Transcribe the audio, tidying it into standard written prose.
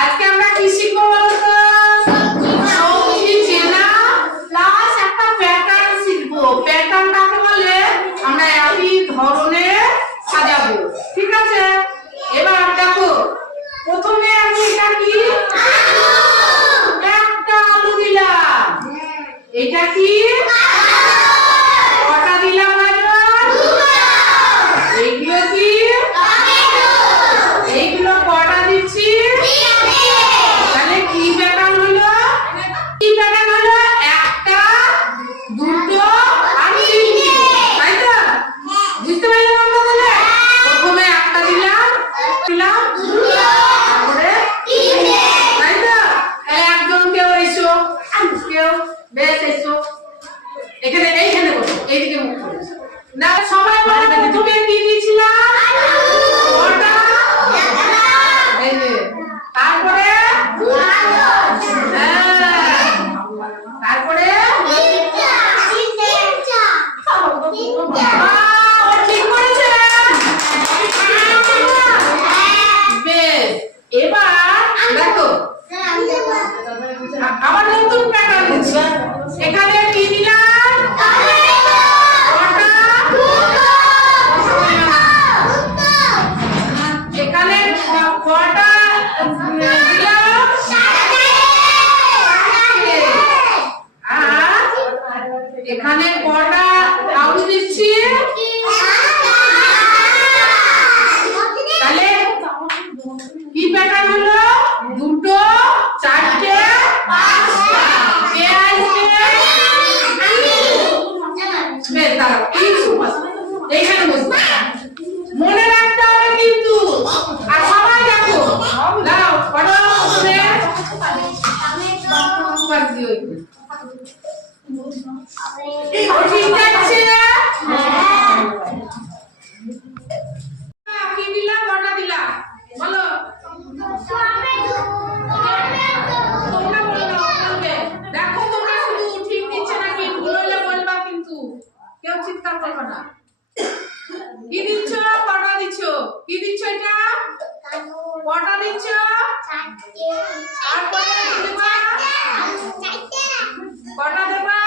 আজকে আমরা কি শিখবো বলতো? সবজি চেনা প্লাস একটা প্যাটার্ন শিখবো। প্যাটার্ন কাকে বলে? আমরা একই ধরনের সাজাবো, ঠিক আছে? এবার দেখো, প্রথমে আমি এটা কি একটা আলু দিলাম। এটা কি কটা দিলাম? এইগুলো কি এইগুলো কটা দিচ্ছি? তাহলে কি প্যাটার্ন হলো? কি প্যাটার্ন হলো? একটা, দুটো আর তিনটে, তাই তো? বুঝতে পারলে আমরা? তাহলে প্রথমে একটা দিলাম, তারপরে তিনটে, তাই তো? তাহলে একজন কেউ এসো, কেউ বেশ এসো, এইখানে বসো, এইদিকে মুখ করে না। সবাই বলো, প্রথমে কি দিয়েছিলাম? কটা? এই যে, তারপরে তারপরে ঠিক করেছে। বেশ, এবার দেখো আবার নতুন প্যাটার্ন দিচ্ছি। এখানে কি দিলাম? এখানে কটা দিলাম? আর এখানে কটা আলু দিচ্ছি? তাহলে কি প্যাটার্ন হলো? দুটো, চারটে, পাঁচটা। কে আসবে? বেশ, দাঁড়াও, এইখানে বসবো। মনে রাখতে হবে কিন্তু। আর সবাই দেখো, দাও পড়ো ঠিক আছে? কি দিলাম? কটা দিলাম বলো? তোমরা বলবে। দেখো তোমরা শুধু ঠিক দিচ্ছে নাকি, ভুল হলে বলবা কিন্তু, কেউ চিৎকার করবে না। কি দিচ্ছ? কটা দিচ্ছ? কি দিচ্ছ? এটা কটা দিচ্ছ? আর কটা দেবা? কটা দেবা?